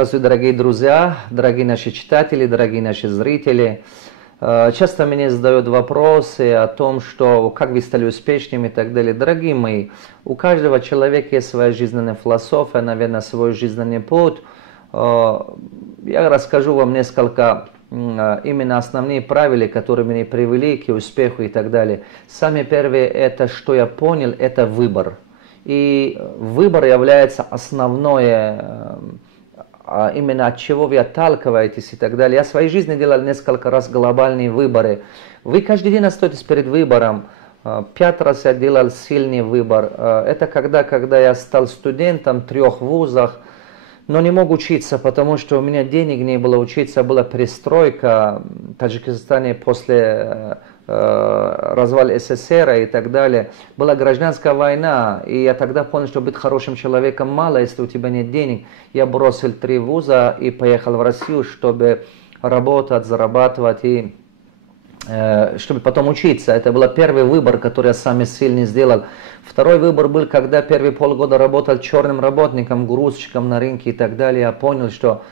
Здравствуйте, дорогие друзья, дорогие наши читатели, дорогие наши зрители. Часто мне задают вопросы о том, что как вы стали успешными и так далее. Дорогие мои, у каждого человека есть своя жизненная философия, наверное, свой жизненный путь. Я расскажу вам несколько именно основные правила, которые меня привели к успеху и так далее. Самое первое, это что я понял, это выбор. И выбор является основное, именно от чего вы отталкиваетесь и так далее. Я в своей жизни делал несколько раз глобальные выборы. Вы каждый день остаетесь перед выбором. 5 раз я делал сильный выбор. Это когда я стал студентом в 3 вузах, но не мог учиться, потому что у меня денег не было учиться. Была перестройка в Таджикистане после развала СССР и так далее. Была гражданская война, и я тогда понял, что быть хорошим человеком мало, если у тебя нет денег. Я бросил 3 вуза и поехал в Россию, чтобы работать, зарабатывать и чтобы потом учиться. Это был первый выбор, который я самый сильный сделал. Второй выбор был, когда первые полгода работал черным работником, грузчиком на рынке и так далее. Я понял, что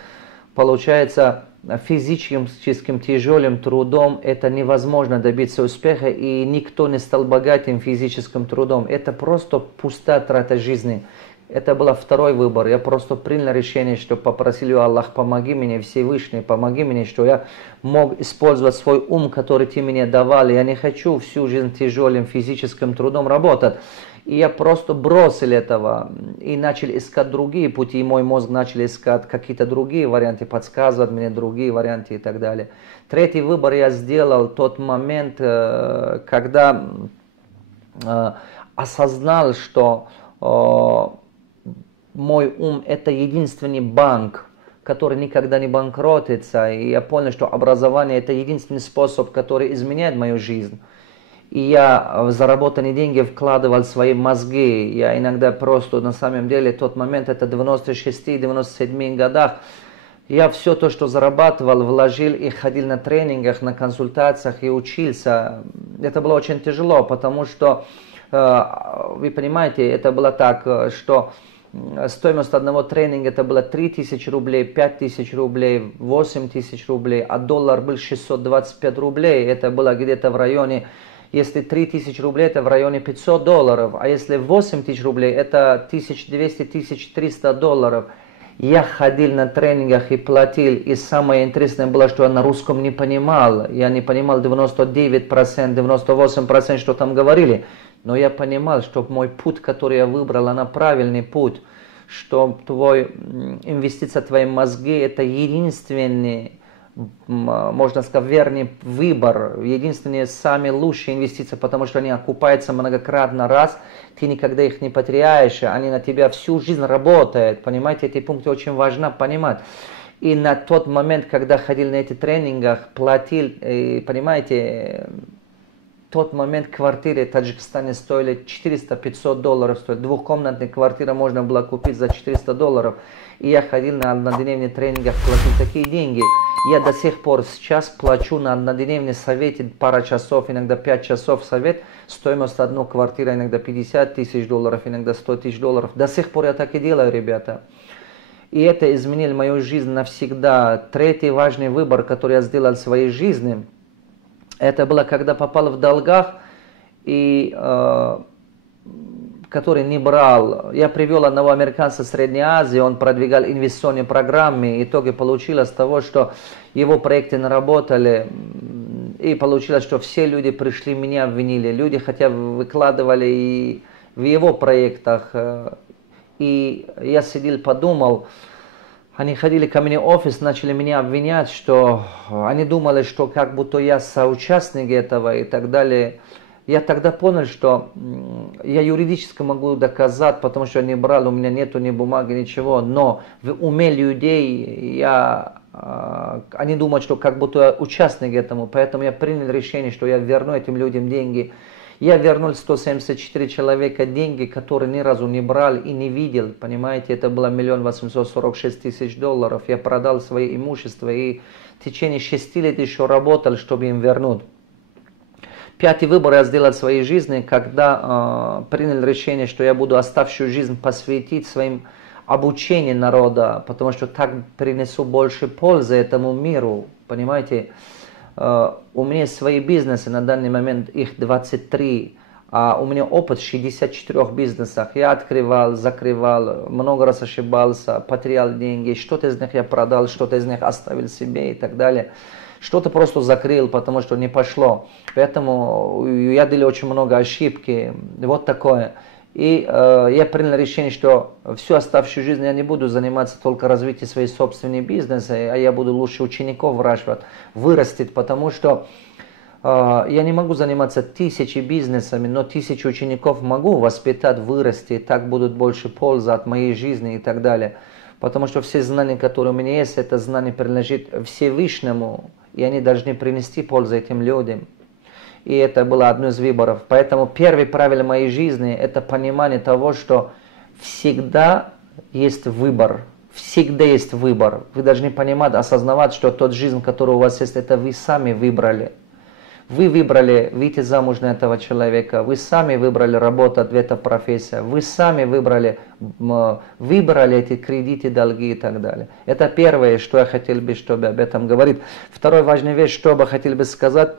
получается физическим тяжелым трудом это невозможно добиться успеха, и никто не стал богатым физическим трудом. Это просто пустая трата жизни. Это был второй выбор. Я просто принял решение, что попросил Аллах, помоги мне, Всевышний, помоги мне, что я мог использовать свой ум, который ты мне давал. Я не хочу всю жизнь тяжелым физическим трудом работать. И я просто бросил этого и начал искать другие пути. И мой мозг начал искать какие-то другие варианты, подсказывать мне другие варианты и так далее. Третий выбор я сделал в тот момент, когда осознал, что мой ум это единственный банк, который никогда не банкротится. И я понял, что образование это единственный способ, который изменяет мою жизнь. И я в заработанные деньги вкладывал свои мозги. Я иногда просто, на самом деле, тот момент, это 96-97 годах, я все то, что зарабатывал, вложил и ходил на тренингах, на консультациях и учился. Это было очень тяжело, потому что, вы понимаете, это было так, что стоимость одного тренинга это было 3000 рублей, 5000 рублей, 8000 рублей, а доллар был 625 рублей. Это было где-то в районе, если 3000 рублей, это в районе $500, а если 8000 рублей, это 1200-1300 долларов. Я ходил на тренингах и платил, и самое интересное было, что я на русском не понимал. Я не понимал 99%, 98%, что там говорили. Но я понимал, что мой путь, который я выбрал, она правильный путь. Что инвестиция в твои мозги, это единственный, можно сказать, верный выбор, единственные самые лучшие инвестиции, потому что они окупаются многократно раз, ты никогда их не потеряешь, они на тебя всю жизнь работают, понимаете, эти пункты очень важно понимать. И на тот момент, когда ходил на эти тренингах, платил, понимаете, тот момент квартиры в Таджикистане стоили 400-500 долларов, стоит двухкомнатная квартира можно было купить за 400 долларов. И я ходил на однодневные тренингах, платил такие деньги. Я до сих пор сейчас плачу на однодневный совете пара часов, иногда 5 часов совет. Стоимость одной квартиры иногда 50 тысяч долларов, иногда 100 тысяч долларов. До сих пор я так и делаю, ребята. И это изменило мою жизнь навсегда. Третий важный выбор, который я сделал в своей жизни, это было, когда попал в долгах, и который не брал. Я привел одного американца в Средней Азии, он продвигал инвестиционные программы, и в итоге получилось того, что его проекты наработали, и получилось, что все люди пришли, меня обвинили. Люди хотя выкладывали и в его проектах, и я сидел, подумал, они ходили ко мне в офис, начали меня обвинять, что они думали, что как будто я соучастник этого и так далее. Я тогда понял, что я юридически могу доказать, потому что я не брал, у меня нету ни бумаги, ничего, но в уме людей они думают, что как будто я участник этому, поэтому я принял решение, что я верну этим людям деньги. Я вернул 174 человека деньги, которые ни разу не брал и не видел, понимаете, это было 1 846 000 долларов. Я продал свое имущество и в течение 6 лет еще работал, чтобы им вернуть. Пятый выбор я сделал в своей жизни, когда принял решение, что я буду оставшую жизнь посвятить своим обучение народа, потому что так принесу больше пользы этому миру, понимаете. У меня свои бизнесы, на данный момент их 23, а у меня опыт в 64 бизнесах. Я открывал, закрывал, много раз ошибался, потерял деньги, что-то из них я продал, что-то из них оставил себе и так далее. Что-то просто закрыл, потому что не пошло. Поэтому я делал очень много ошибки, вот такое. И я принял решение, что всю оставшую жизнь я не буду заниматься только развитием своей собственной бизнеса, а я буду лучше учеников вырастить, потому что я не могу заниматься 1000 бизнесами, но 1000 учеников могу воспитать, вырасти, так будут больше пользы от моей жизни и так далее. Потому что все знания, которые у меня есть, это знание принадлежит Всевышнему, и они должны принести пользу этим людям. И это было одно из выборов. Поэтому первое правило моей жизни – это понимание того, что всегда есть выбор. Всегда есть выбор. Вы должны понимать, осознавать, что тот жизнь, которая у вас есть, это вы сами выбрали. Вы выбрали выйти замуж на этого человека, вы сами выбрали работать в этой профессии, вы сами выбрали эти кредиты, долги и так далее. Это первое, что я хотел бы, чтобы об этом говорить. Вторая важная вещь, что я хотел бы сказать.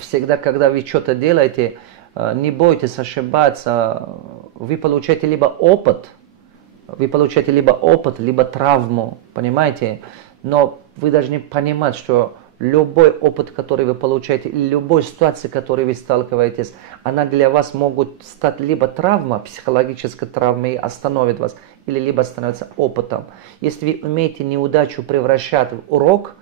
Всегда, когда вы что-то делаете, не бойтесь ошибаться. Вы получаете либо опыт, либо травму, понимаете? Но вы должны понимать, что любой опыт, который вы получаете, или любой ситуация, с которой вы сталкиваетесь, она для вас может стать либо травма, психологической травмой, и остановит вас, или либо становится опытом. Если вы умеете неудачу превращать в урок,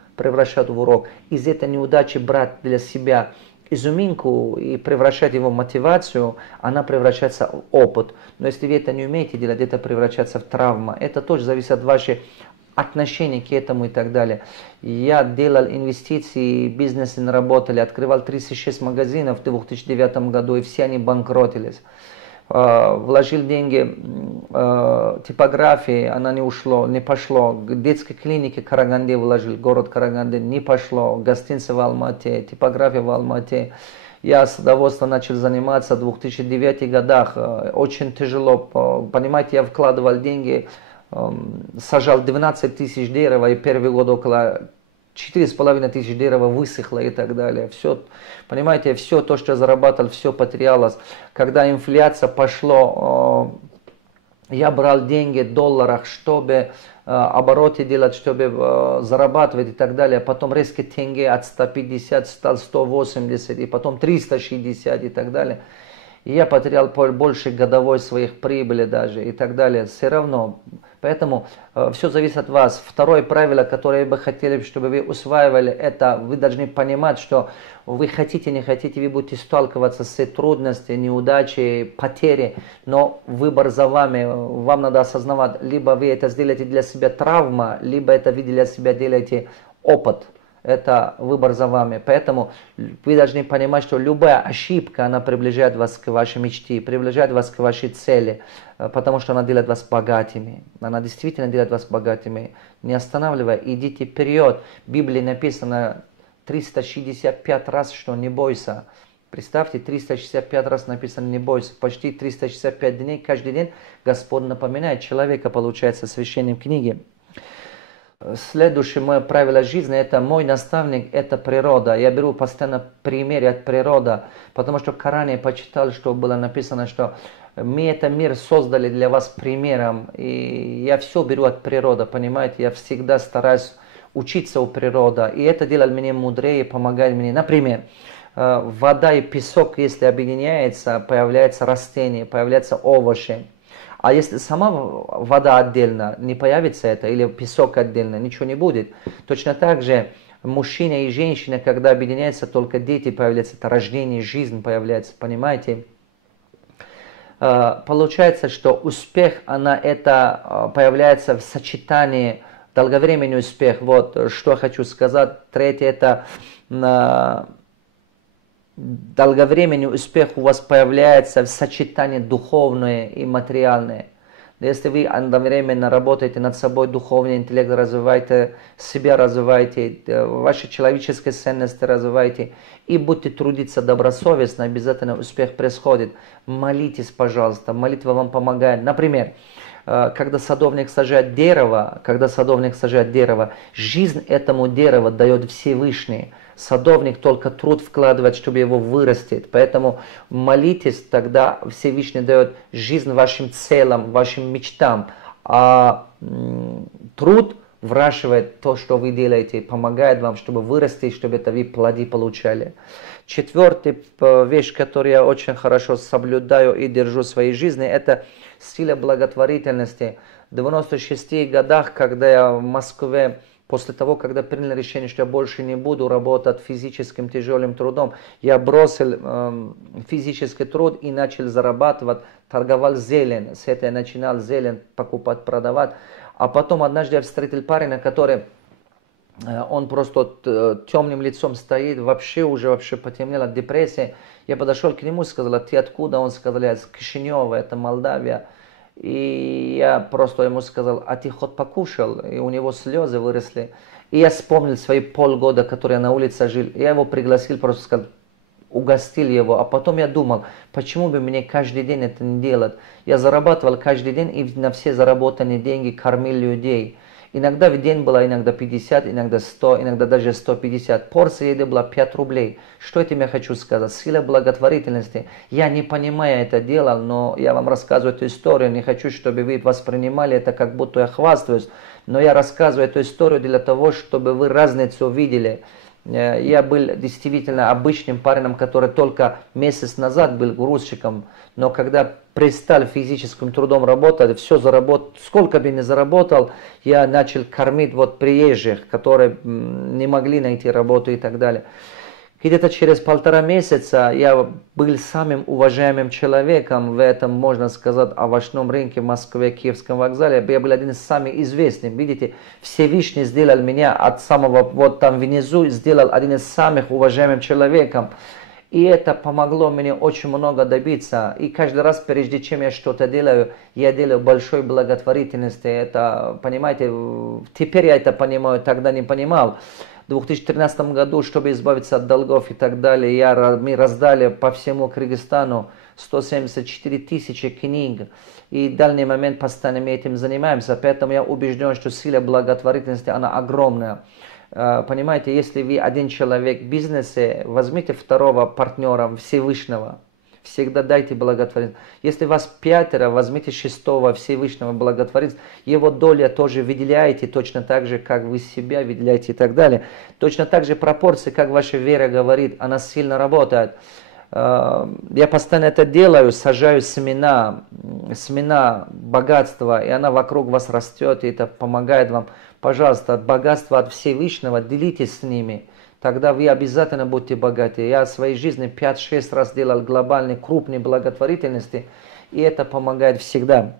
из этой неудачи брать для себя изюминку и превращать его в мотивацию, она превращается в опыт. Но если вы это не умеете делать, это превращается в травму. Это тоже зависит от ваших отношения к этому и так далее. Я делал инвестиции, бизнесы наработали, открывал 36 магазинов в 2009 году, и все они банкротились. Вложил деньги в типографии, она не пошло. К детской клинике Караганде вложил, город Караганде, не пошло. Гостиница в Алмате, типография в Алмате. Я с удовольствием начал заниматься в 2009 годах. Очень тяжело, понимаете, я вкладывал деньги, сажал 12 тысяч дерева, и первый год около 4500 дерева высохло и так далее. Все, понимаете, все то, что я зарабатывал, все потерялось. Когда инфляция пошла, я брал деньги в долларах, чтобы обороты делать, чтобы зарабатывать и так далее. Потом резко тенге от 150 стал 180, и потом 360 и так далее. И я потерял больше годовой своих прибыли даже и так далее. Все равно. Поэтому все зависит от вас. Второе правило, которое я бы хотел, чтобы вы усваивали, это вы должны понимать, что вы хотите, не хотите, вы будете сталкиваться с трудностями, неудачей, потерей, но выбор за вами. Вам надо осознавать, либо вы это сделаете для себя травма, либо это вы для себя делаете опыт. Это выбор за вами. Поэтому вы должны понимать, что любая ошибка, она приближает вас к вашей мечте, приближает вас к вашей цели, потому что она делает вас богатыми. Она действительно делает вас богатыми. Не останавливая, идите вперед. В Библии написано 365 раз, что не бойся. Представьте, 365 раз написано «не бойся». Почти 365 дней, каждый день Господь напоминает человека, получается, в священной книге. Следующее мое правило жизни, это мой наставник, это природа. Я беру постоянно примеры от природы, потому что в Коране я почитал, что было написано, что мы этот мир создали для вас примером. И я все беру от природы, понимаете, я всегда стараюсь учиться у природы. И это делает меня мудрее, помогает мне. Например, вода и песок, если объединяются, появляются растения, появляются овощи. А если сама вода отдельно, не появится это, или песок отдельно, ничего не будет. Точно так же мужчина и женщина, когда объединяются, только дети появляются, это рождение, жизнь появляется, понимаете? Получается, что успех, это появляется в сочетании, долговременный успех. Вот что я хочу сказать. Третье, это долговременный успех у вас появляется в сочетании духовное и материальное. Если вы одновременно работаете над собой, духовный интеллект развиваете, себя развиваете, ваши человеческие ценности развиваете и будете трудиться добросовестно, обязательно успех происходит. Молитесь, пожалуйста, молитва вам помогает. Например, когда садовник сажает дерево, жизнь этому дереву дает Всевышний. Садовник только труд вкладывает, чтобы его вырастить. Поэтому молитесь, тогда Всевышний дает жизнь вашим целям, вашим мечтам. А труд выращивает то, что вы делаете, помогает вам, чтобы вырасти, чтобы это вы плоды получали. Четвертая вещь, которую я очень хорошо соблюдаю и держу в своей жизни, это сила благотворительности. В 96 годах, когда я в Москве, после того, когда принял решение, что я больше не буду работать физическим тяжелым трудом, я бросил физический труд и начал зарабатывать, торговал зелень. С этого я начинал зелень покупать, продавать. А потом однажды я встретил парня, который, он просто темным лицом стоит, вообще потемнел от депрессии. Я подошел к нему и сказал: а ты откуда? Он сказал: я из Кишинева, это Молдавия. И я просто ему сказал: а ты хоть покушал? И у него слезы выросли. И я вспомнил свои полгода, которые я на улице жил. Я его пригласил, просто сказал, угостил его. А потом я думал, почему бы мне каждый день это не делать? Я зарабатывал каждый день и на все заработанные деньги кормил людей. Иногда в день было иногда 50, иногда 100, иногда даже 150. Порция еды была 5 рублей. Что этим я хочу сказать? Сила благотворительности. Я не понимаю это дело, но я вам рассказываю эту историю. Не хочу, чтобы вы воспринимали это, как будто я хвастаюсь. Но я рассказываю эту историю для того, чтобы вы разницу увидели. Я был действительно обычным парнем, который только месяц назад был грузчиком. Но когда перестал физическим трудом работать, все заработал, сколько бы ни заработал, я начал кормить вот приезжих, которые не могли найти работу и так далее. Где-то через 1,5 месяца я был самым уважаемым человеком в этом, можно сказать, овощном рынке в Москве, Киевском вокзале. Я был один из самых известных. Видите, Всевышний сделал меня от самого вот там внизу, сделал один из самых уважаемых человеком. И это помогло мне очень много добиться. И каждый раз, прежде чем я что-то делаю, я делаю большой благотворительности. Это, понимаете, теперь я это понимаю, тогда не понимал. В 2013 году, чтобы избавиться от долгов и так далее, мы раздали по всему Кыргызстану 174 тысячи книг. И в данный момент постоянно мы этим занимаемся. Поэтому я убежден, что сила благотворительности, она огромная. Понимаете, если вы один человек в бизнесе, возьмите второго партнера Всевышнего. Всегда дайте благотворительность. Если вас 5, возьмите 6-го Всевышнего благотворительность. Его доля тоже выделяете точно так же, как вы себя выделяете и так далее. Точно так же пропорции, как ваша вера говорит, она сильно работает. Я постоянно это делаю, сажаю семена богатства, и она вокруг вас растет, и это помогает вам. Пожалуйста, богатство от Всевышнего, делитесь с ними. Тогда вы обязательно будете богаты. Я в своей жизни 5-6 раз делал глобальные, крупные благотворительности, и это помогает всегда.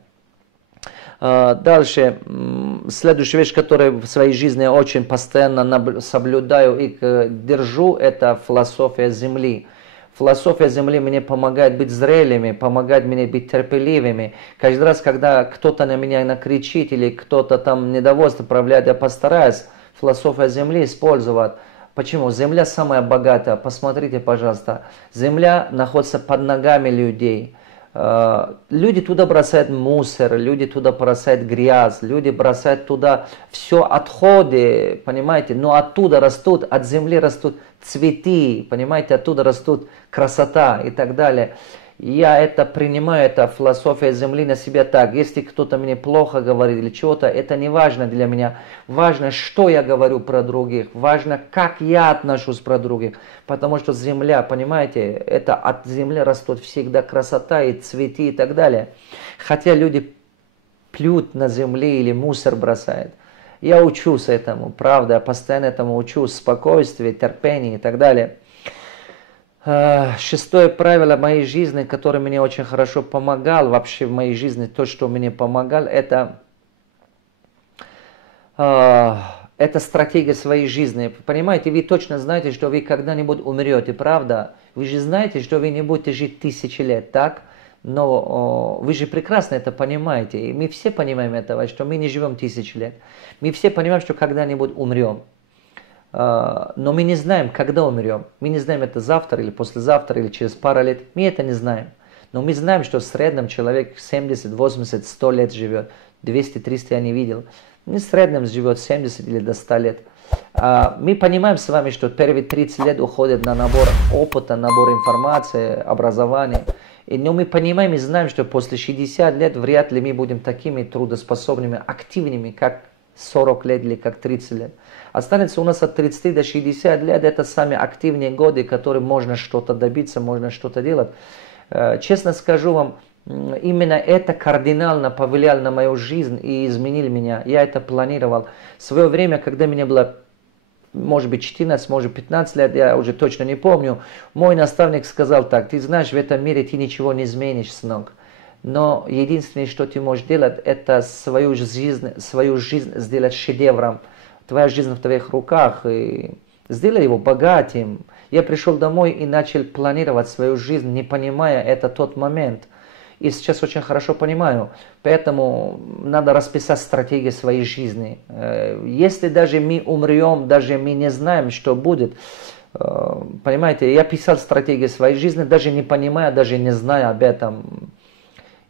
Дальше, следующая вещь, которую в своей жизни очень постоянно соблюдаю и держу, это философия Земли. Философия Земли мне помогает быть зрелыми, помогает мне быть терпеливыми. Каждый раз, когда кто-то на меня накричит или кто-то там недовольство проявляет, я постараюсь философию Земли использовать. Почему? Земля самая богатая. Посмотрите, пожалуйста. Земля находится под ногами людей. Люди туда бросают мусор, люди туда бросают грязь, люди бросают туда все отходы, понимаете? Но оттуда растут, от земли растут цветы, понимаете? Оттуда растут красота и так далее. Я это принимаю, это философия Земли на себя так. Если кто-то мне плохо говорит или чего-то, это не важно для меня. Важно, что я говорю про других. Важно, как я отношусь про других. Потому что Земля, понимаете, это от Земли растут всегда красота и цветы и так далее. Хотя люди плюют на земле или мусор бросают. Я учусь этому, правда, я постоянно этому учусь. Спокойствие, терпение и так далее. 6-е правило моей жизни, которое мне очень хорошо помогало, вообще в моей жизни, то, что мне помогало, это стратегия своей жизни. Понимаете, вы точно знаете, что вы когда-нибудь умрете, правда? Вы же знаете, что вы не будете жить 1000 лет, так? Но вы же прекрасно это понимаете. И мы все понимаем этого, что мы не живем 1000 лет. Мы все понимаем, что когда-нибудь умрем. Но мы не знаем, когда умрем. Мы не знаем, это завтра или послезавтра, или через пару лет. Мы это не знаем. Но мы знаем, что в среднем человек 70, 80, 100 лет живет. 200, 300 я не видел. В среднем живет 70 или до 100 лет. Мы понимаем с вами, что первые 30 лет уходят на набор опыта, набор информации, образования. Но мы понимаем и знаем, что после 60 лет вряд ли мы будем такими трудоспособными, активными, как 40 лет или как 30 лет. Останется у нас от 30 до 60 лет, это самые активные годы, которые можно что-то добиться, можно что-то делать. Честно скажу вам, именно это кардинально повлияло на мою жизнь и изменил меня. Я это планировал. В свое время, когда мне было, может быть, 14, может, 15 лет, я уже точно не помню, мой наставник сказал так: ты знаешь, в этом мире ты ничего не изменишь, сынок. Но единственное, что ты можешь делать, это свою жизнь сделать шедевром. Твоя жизнь в твоих руках, и сделай его богатым. Я пришел домой и начал планировать свою жизнь, не понимая это тот момент. И сейчас очень хорошо понимаю. Поэтому надо расписать стратегию своей жизни. Если даже мы умрем, даже мы не знаем, что будет. Понимаете, я писал стратегию своей жизни, даже не понимая, даже не зная об этом.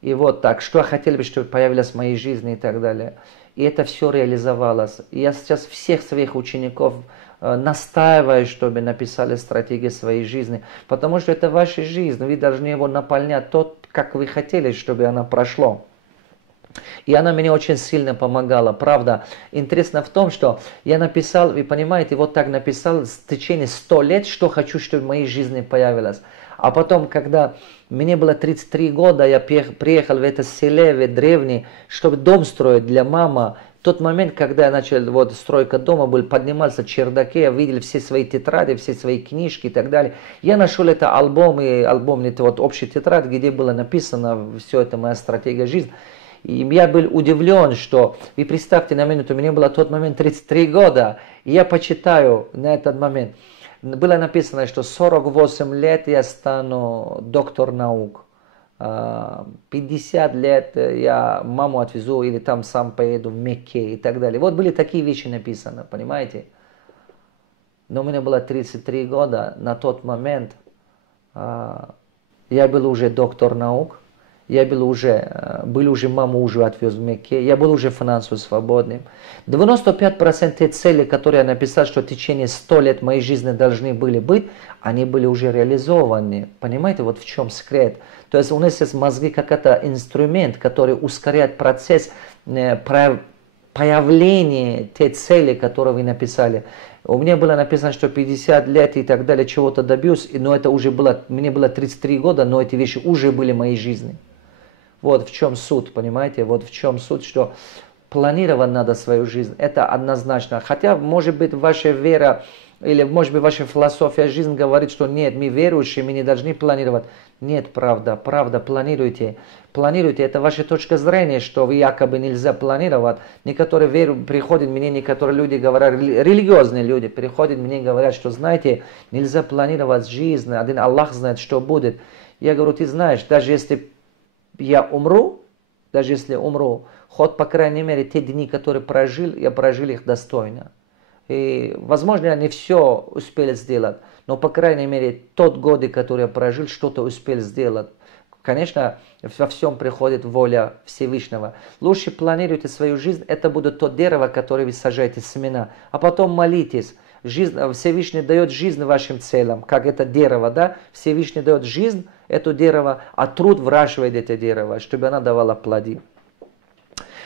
И вот так, что я хотел бы, чтобы появилось в моей жизни и так далее. И это все реализовалось. И я сейчас всех своих учеников настаиваю, чтобы написали стратегию своей жизни. Потому что это ваша жизнь. Вы должны его наполнять тот, как вы хотели, чтобы она прошла. И она мне очень сильно помогала, правда. Интересно в том, что я написал, вы понимаете, вот так написал в течение 100 лет, что хочу, чтобы в моей жизни появилось. А потом, когда мне было 33 года, я приехал в это селе, в древний, чтобы дом строить для мамы. В тот момент, когда я начал, вот стройка дома, поднимался в чердаке, я видел все свои тетради, все свои книжки и так далее. Я нашел это альбом, это вот общий тетрадь, где было написано все это, моя стратегия жизни. И я был удивлен, что, вы представьте на минуту, мне было в тот момент 33 года, и я почитаю на этот момент. Было написано, что 48 лет я стану доктор наук. 50 лет я маму отвезу или там сам поеду в Мекке и так далее. Вот были такие вещи написаны, понимаете? Но мне было 33 года, на тот момент я был уже доктор наук. Я был уже маму уже отвез в Мекке, я был уже финансово свободным. 95% те цели, которые я написал, что в течение 100 лет моей жизни должны были быть, они были уже реализованы. Понимаете, вот в чем секрет. То есть у нас есть мозги как это инструмент, который ускоряет процесс появления те цели, которые вы написали. У меня было написано, что 50 лет и так далее, чего-то добьюсь, но это уже было, мне было 33 года, но эти вещи уже были в моей жизни. Вот в чем суть, понимаете, вот в чем суть, что планировать надо свою жизнь, это однозначно. Хотя, может быть, ваша вера или, может быть, ваша философия жизни говорит, что нет, мы верующие, мы не должны планировать. Нет, правда, планируйте. Планируйте, это ваша точка зрения, что вы якобы нельзя планировать. Некоторые приходят мне, некоторые люди говорят, религиозные люди приходят мне и говорят, что, знаете, нельзя планировать жизнь, один Аллах знает, что будет. Я говорю, ты знаешь, даже если я умру, хоть, по крайней мере, те дни, которые прожил, я прожил их достойно. И, возможно, я не все успел сделать, но, по крайней мере, тот год, который я прожил, что-то успел сделать. Конечно, во всем приходит воля Всевышнего. Лучше планируйте свою жизнь, это будет то дерево, которое вы сажаете семена, а потом молитесь. Всевышний дает жизнь вашим целям, как это дерево, да? Всевышний дает жизнь, это дерево, а труд выращивает это дерево, чтобы она давала плоды.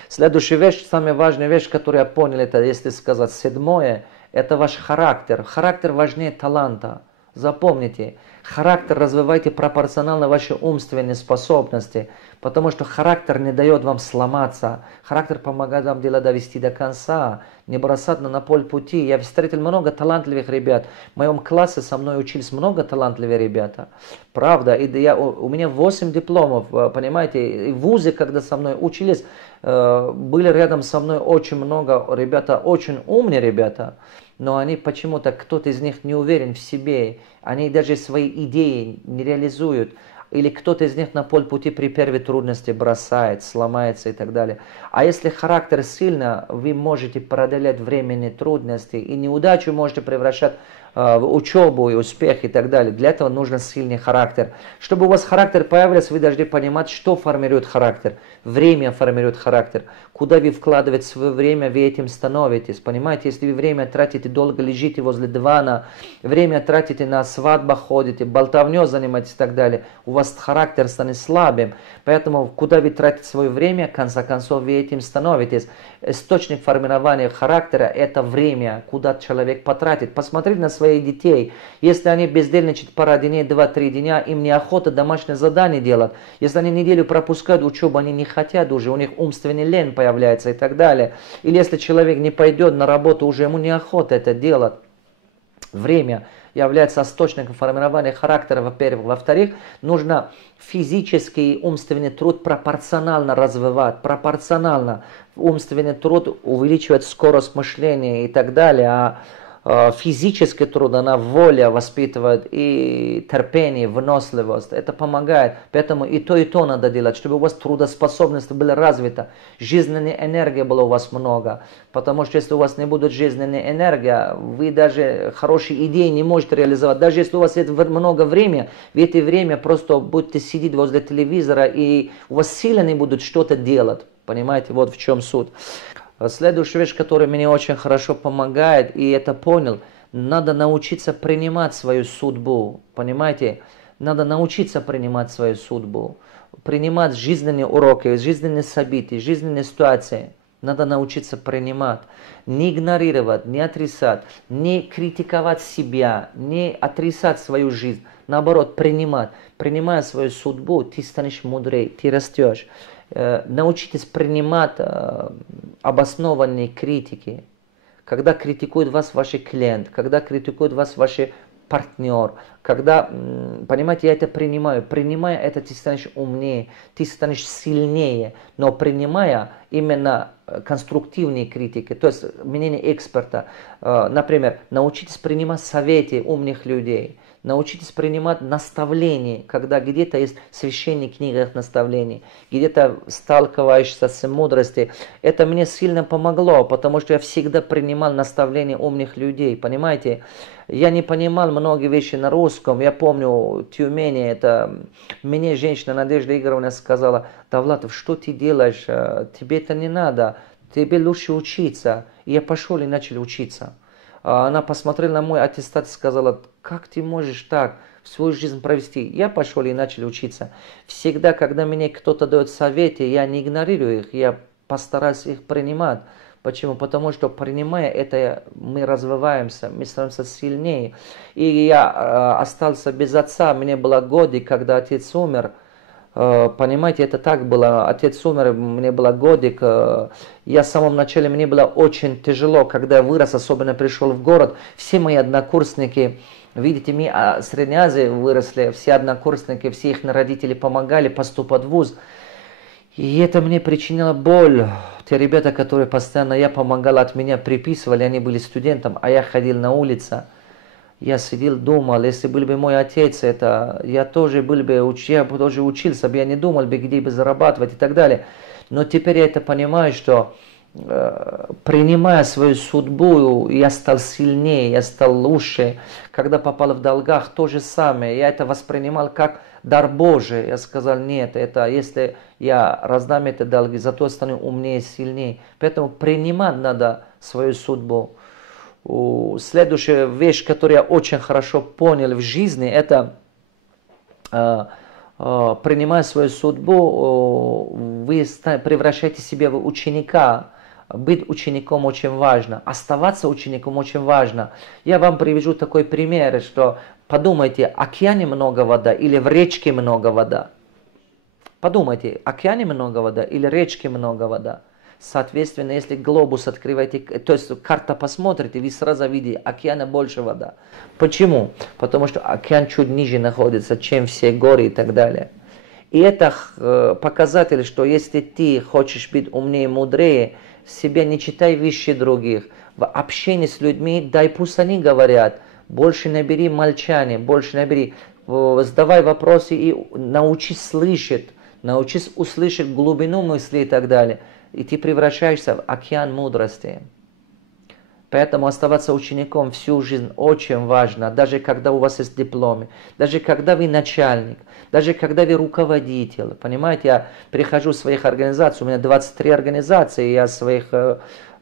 Следующая вещь, самая важная вещь, которую я понял, это, если сказать, седьмое, это ваш характер. Характер важнее таланта. Запомните, характер развивайте пропорционально вашей умственной способности, потому что характер не дает вам сломаться. Характер помогает вам дело довести до конца, не бросать на полпути. Я встретил много талантливых ребят. В моем классе со мной учились много талантливых ребята. Правда, и у меня 8 дипломов, понимаете. И в вузе, когда со мной учились, были рядом со мной очень много ребята, очень умные ребята. Но они почему-то, кто-то из них не уверен в себе, они даже свои идеи не реализуют, или кто-то из них на полпути при первой трудности бросает, сломается и так далее. А если характер сильный, вы можете преодолеть временные трудности, и неудачу можете превращать в учебу и успех и так далее. Для этого нужен сильный характер. Чтобы у вас характер появился, вы должны понимать, что формирует характер. Время формирует характер. Куда вы вкладываете свое время, вы этим становитесь. Понимаете, если вы время тратите, долго лежите возле дивана, время тратите на свадьбу, ходите, болтовней занимаетесь и так далее, у вас характер станет слабым. Поэтому, куда вы тратите свое время, в конце концов, вы этим становитесь. Источник формирования характера – это время, куда человек потратит. Посмотрите на своих детей. Если они бездельничают пару дней, 2-3 дня, им неохота домашнее задание делать. Если они неделю пропускают учебу, они не хотят уже, у них умственный лень появляется и так далее. Или если человек не пойдет на работу, уже ему неохота это делать. Время является источником формирования характера, во-первых. Во-вторых, нужно физический и умственный труд пропорционально развивать. Пропорционально умственный труд увеличивает скорость мышления и так далее. А физический труд, она воля воспитывает и терпение, выносливость. Это помогает. Поэтому и то надо делать, чтобы у вас трудоспособность была развита. Жизненной энергии было у вас много. Потому что если у вас не будет жизненной энергии, вы даже хорошие идеи не можете реализовать. Даже если у вас есть много времени, вы это время просто будете сидеть возле телевизора, и у вас силы не будут что-то делать. Понимаете, вот в чем суть. Следующая вещь, которая мне очень хорошо помогает, и это понял, надо научиться принимать свою судьбу. Понимаете? Надо научиться принимать свою судьбу. Принимать жизненные уроки, жизненные события, жизненные ситуации. Надо научиться принимать. Не игнорировать, не отрицать, не критиковать себя, не отрицать свою жизнь. Наоборот, принимать. Принимая свою судьбу, ты станешь мудрее, ты растешь. Научитесь принимать обоснованные критики. Когда критикует вас ваш клиент, когда критикует вас ваш партнер, когда, понимаете, я это принимаю. Принимая это, ты станешь умнее, ты станешь сильнее. Но принимая именно конструктивные критики, то есть мнение эксперта, например, научитесь принимать советы умных людей. Научитесь принимать наставления, когда где-то есть в священных книгах наставлений, где-то сталкиваешься с мудростью. Это мне сильно помогло, потому что я всегда принимал наставления умных людей, понимаете? Я не понимал многие вещи на русском. Я помню, в Тюмени, это мне женщина Надежда Игоревна сказала: Давлатов, что ты делаешь? Тебе это не надо, тебе лучше учиться. И я пошел и начал учиться. Она посмотрела на мой аттестат и сказала: как ты можешь так свою жизнь провести? Я пошел и начал учиться. Всегда, когда мне кто-то дает советы, я не игнорирую их, я постараюсь их принимать. Почему? Потому что, принимая это, мы развиваемся, мы становимся сильнее. И я остался без отца, мне было годик, когда отец умер. Понимаете, это так было. Отец умер, мне было годик. Я в самом начале, мне было очень тяжело, когда я вырос, особенно пришел в город. Все мои однокурсники, видите, мы в Средней Азии выросли, все однокурсники, все их родители помогали поступать в вуз. И это мне причинило боль. Те ребята, которые постоянно я помогал, от меня приписывали, они были студентом, а я ходил на улицу. Я сидел, думал, если был бы мой отец, это я тоже был бы, я бы тоже учился, я не думал бы, где бы зарабатывать и так далее. Но теперь я это понимаю, что принимая свою судьбу, я стал сильнее, я стал лучше. Когда попал в долгах, то же самое. Я это воспринимал как дар Божий. Я сказал: нет, это если я раздам эти долги, зато стану умнее, сильнее. Поэтому принимать надо свою судьбу. Следующая вещь, которую я очень хорошо понял в жизни, это принимая свою судьбу, вы превращаете себя в ученика. Быть учеником очень важно, оставаться учеником очень важно. Я вам приведу такой пример, что подумайте, в океане много воды или в речке много воды. Подумайте, в океане много воды или в речке много воды. Соответственно, если глобус открываете, то есть карта посмотрите, вы сразу видите, океана больше вода. Почему? Потому что океан чуть ниже находится, чем все горы и так далее. И это показатель, что если ты хочешь быть умнее, мудрее, себя не читай выше других. В общении с людьми, дай пусть они говорят. Больше набери молчание, больше набери. Задавай вопросы и научись слышать. Научись услышать глубину мысли и так далее. И ты превращаешься в океан мудрости. Поэтому оставаться учеником всю жизнь очень важно, даже когда у вас есть дипломы, даже когда вы начальник, даже когда вы руководитель. Понимаете, я прихожу в своих организациях, у меня 23 организации,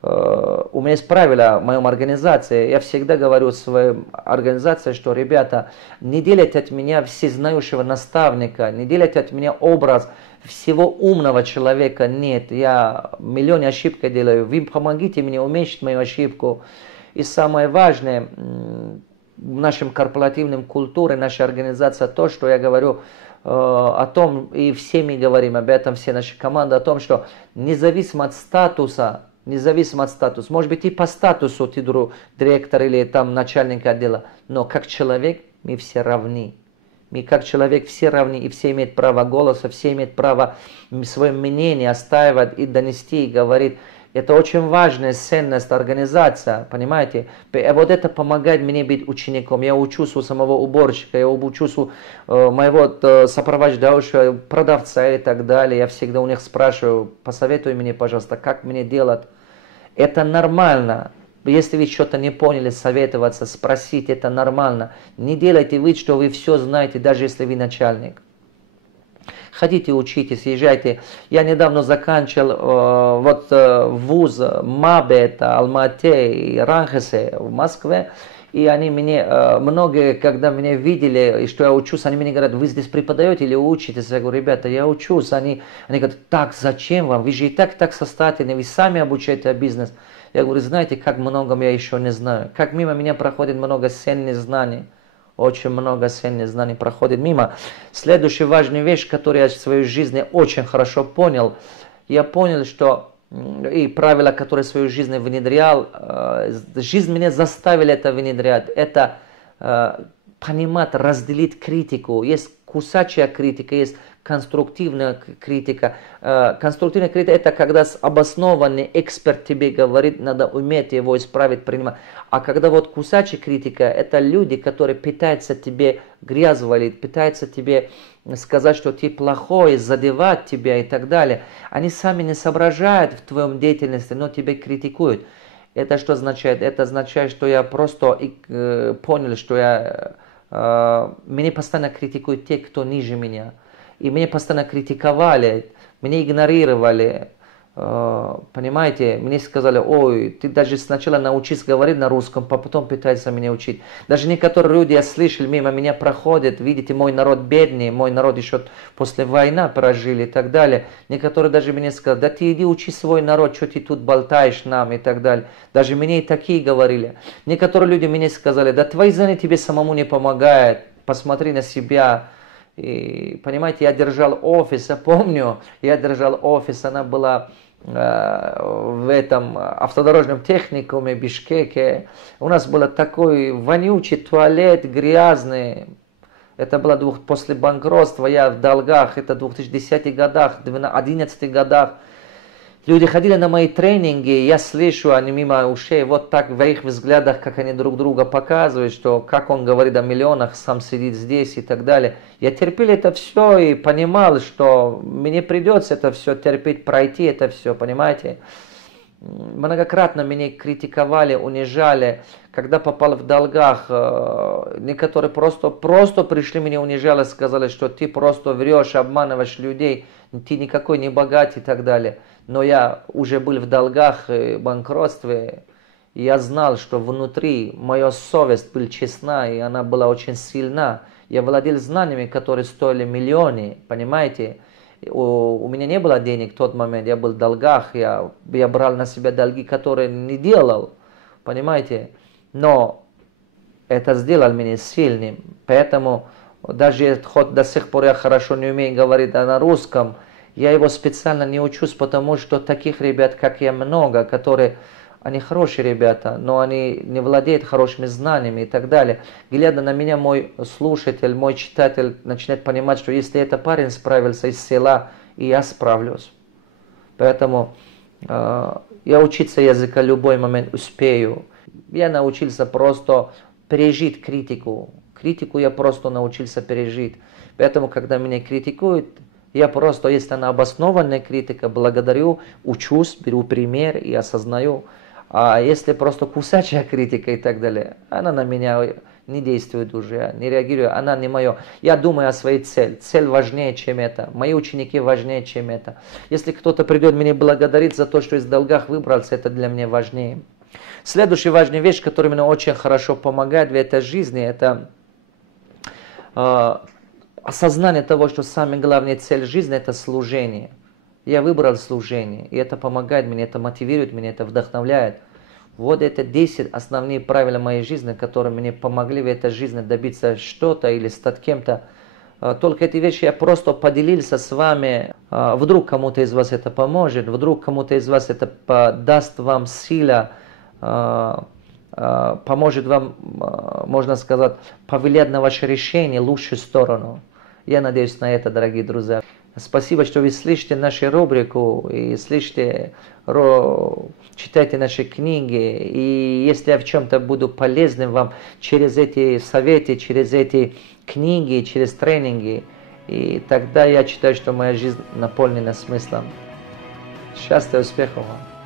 у меня есть правила в моем организации, я всегда говорю своим организациям, что, ребята, не делайте от меня всезнающего наставника, не делайте от меня образ всего умного человека, нет, я миллионы ошибок делаю, вы помогите мне уменьшить мою ошибку. И самое важное в нашем корпоративном культуре, нашей организации, то, что я говорю о том, и все мы говорим об этом, все наши команды, о том, что независимо от статуса, может быть и по статусу ты директор или там начальник отдела, но как человек мы все равны. Мы как человек все равны, и все имеют право голоса, все имеют право свое мнение отстаивать и донести, и говорить. Это очень важная ценность организации, понимаете? И вот это помогает мне быть учеником. Я учусь у самого уборщика, я учусь у моего сопровождающего, продавца и так далее. Я всегда у них спрашиваю, посоветуй мне, пожалуйста, как мне делать. Это нормально. Если вы что-то не поняли, советоваться, спросить, это нормально. Не делайте вид, что вы все знаете, даже если вы начальник. Ходите, учитесь, езжайте. Я недавно заканчивал вуз МАБЕ, это Алма-Ате и Ранхесе в Москве. И они многие, когда меня видели, и что я учусь, они мне говорят, вы здесь преподаете или учитесь? Я говорю, ребята, я учусь. Они говорят, так, зачем вам? Вы же и так состоятельны, вы сами обучаете бизнес. Я говорю, знаете, как многом я еще не знаю. Как мимо меня проходит много ценных знаний. Очень много ценных знаний проходит мимо. Следующая важная вещь, которую я в своей жизни очень хорошо понял. Я понял, что и правила, которые в свою жизнь внедрял, жизнь меня заставила это внедрять. Это понимать, разделить критику. Есть кусачая критика, есть конструктивная критика. Конструктивная критика – это когда обоснованный эксперт тебе говорит, надо уметь его исправить, принимать. А когда вот кусачая критика – это люди, которые пытаются тебе грязь валить, пытаются тебе сказать, что ты плохой, задевать тебя и так далее. Они сами не соображают в твоем деятельности, но тебя критикуют. Это что означает? Это означает, что я просто понял, что меня постоянно критикуют те, кто ниже меня. И меня постоянно критиковали, меня игнорировали. Понимаете, мне сказали, ой, ты даже сначала научись говорить на русском, а потом пытаешься меня учить. Даже некоторые люди, я слышал, мимо меня проходят, видите, мой народ бедный, мой народ еще после войны прожили и так далее. Некоторые даже мне сказали, да ты иди учи свой народ, что ты тут болтаешь нам и так далее. Даже мне и такие говорили. Некоторые люди мне сказали, да твои знания тебе самому не помогают, посмотри на себя. И, понимаете, я держал офис, я помню, она была в этом автодорожном техникуме Бишкеке. У нас был такой вонючий туалет, грязный. Это было после банкротства, я в долгах, это в 2010 годах, 2011 годах. Люди ходили на мои тренинги, я слышу, они мимо ушей, вот так в их взглядах, как они друг друга показывают, что как он говорит о миллионах, сам сидит здесь и так далее. Я терпел это все и понимал, что мне придется это все терпеть, пройти это все, понимаете. Многократно меня критиковали, унижали. Когда попал в долгах, некоторые просто пришли меня унижали, сказали, что ты просто врешь, обманываешь людей, ты никакой не богат и так далее. Но я уже был в долгах, банкротстве, и я знал, что внутри моя совесть была честна, и она была очень сильна. Я владел знаниями, которые стоили миллионы, понимаете. У меня не было денег в тот момент, я был в долгах, я брал на себя долги, которые не делал, понимаете. Но это сделало меня сильным, поэтому даже хоть до сих пор я хорошо не умею говорить на русском, я его специально не учусь, потому что таких ребят, как я, много, которые, они хорошие ребята, но они не владеют хорошими знаниями и так далее. Глядя на меня, мой слушатель, мой читатель начинает понимать, что если этот парень справился из села, и я справлюсь. Поэтому я учиться языка в любой момент успею. Я научился просто пережить критику. Критику я просто научился пережить. Поэтому, когда меня критикуют, я просто, если она обоснованная критика, благодарю, учусь, беру пример и осознаю. А если просто кусачая критика и так далее, она на меня не действует уже, я не реагирую, она не мое. Я думаю о своей цели. Цель важнее, чем это. Мои ученики важнее, чем это. Если кто-то придет меня благодарить за то, что из долгах выбрался, это для меня важнее. Следующая важная вещь, которая мне очень хорошо помогает в этой жизни, это осознание того, что самая главная цель жизни – это служение. Я выбрал служение, и это помогает мне, это мотивирует меня, это вдохновляет. Вот это 10 основных правил моей жизни, которые мне помогли в этой жизни добиться что-то или стать кем-то. Только эти вещи я просто поделился с вами. Вдруг кому-то из вас это поможет, вдруг кому-то из вас это даст вам сила, поможет вам, можно сказать, повлиять на ваше решение в лучшую сторону. Я надеюсь на это, дорогие друзья. Спасибо, что вы слышите нашу рубрику и слышите, читайте наши книги. И если я в чем-то буду полезным вам через эти советы, через эти книги, через тренинги, и тогда я считаю, что моя жизнь наполнена смыслом. Счастья и успехов вам!